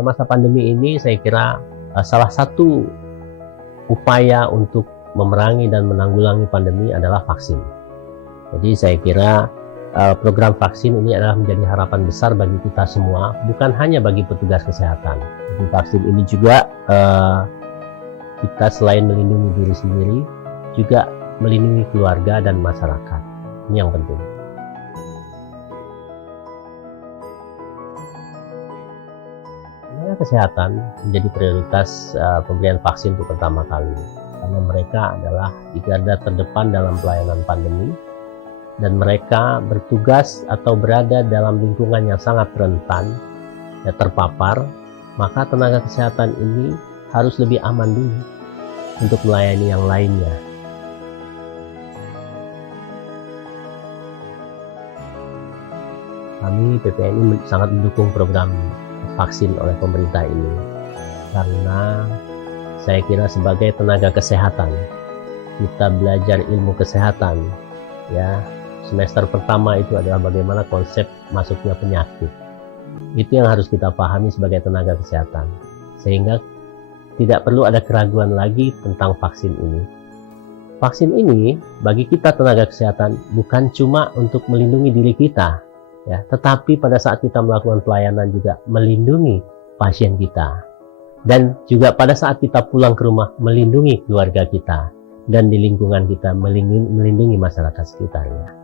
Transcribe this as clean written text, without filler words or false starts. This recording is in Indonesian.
pada masa pandemi ini saya kira salah satu upaya untuk memerangi dan menanggulangi pandemi adalah vaksin. Jadi saya kira program vaksin ini adalah menjadi harapan besar bagi kita semua, bukan hanya bagi petugas kesehatan. Jadi vaksin ini juga kita selain melindungi diri sendiri, juga melindungi keluarga dan masyarakat. Ini yang penting. Tenaga kesehatan menjadi prioritas pemberian vaksin untuk pertama kali, karena mereka adalah di garda terdepan dalam pelayanan pandemi, dan mereka bertugas atau berada dalam lingkungan yang sangat rentan ya, terpapar. Maka tenaga kesehatan ini harus lebih aman dulu untuk melayani yang lainnya. Kami PPNI sangat mendukung program vaksin oleh pemerintah ini, karena saya kira sebagai tenaga kesehatan kita belajar ilmu kesehatan ya. Semester pertama itu adalah bagaimana konsep masuknya penyakit. Itu yang harus kita pahami sebagai tenaga kesehatan, sehingga tidak perlu ada keraguan lagi tentang vaksin ini. Vaksin ini bagi kita tenaga kesehatan bukan cuma untuk melindungi diri kita ya, tetapi pada saat kita melakukan pelayanan juga melindungi pasien kita, dan juga pada saat kita pulang ke rumah melindungi keluarga kita, dan di lingkungan kita melindungi masyarakat sekitarnya.